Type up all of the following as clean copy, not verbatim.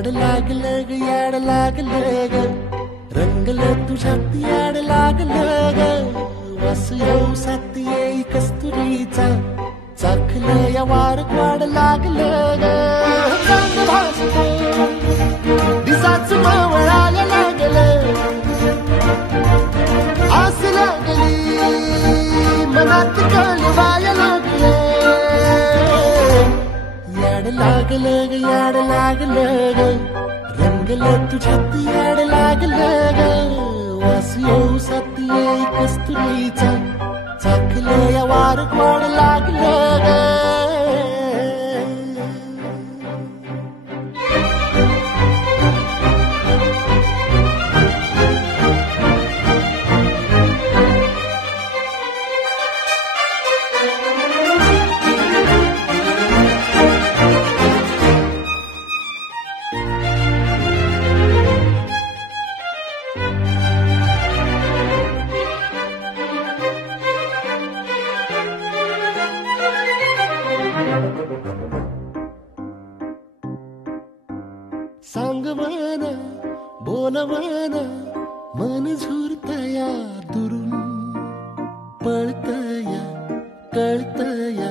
याड लागलं ग याड लागलं ग रंगलं तुझ्यात याड लागलं ग वास येऊ साथ येई कस्तुरीचा चाखलं या वार वाड लागलं ग चांग भासलं दिसाच मावळायला लागलं आस लागली मनात कळवायला लागलं याड लागलं ग याड लागलं ग रंगलं तुझ्यात याड लागलं ग वास येऊ साथ येई कस्तुरीचा चाखलं या वार वाड लागलं ग सांगवाना बोलवाना मन झुरतया दुरून पळतया कळतया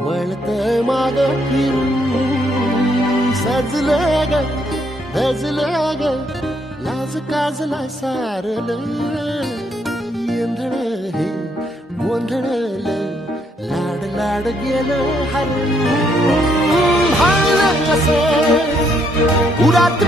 वळतय माग फिरून सजलं ग धजलं ग लाज काजला सारलं येंधळ हे गोंधळलं लाड लाड गेलं हरून भाळलं कसं उरात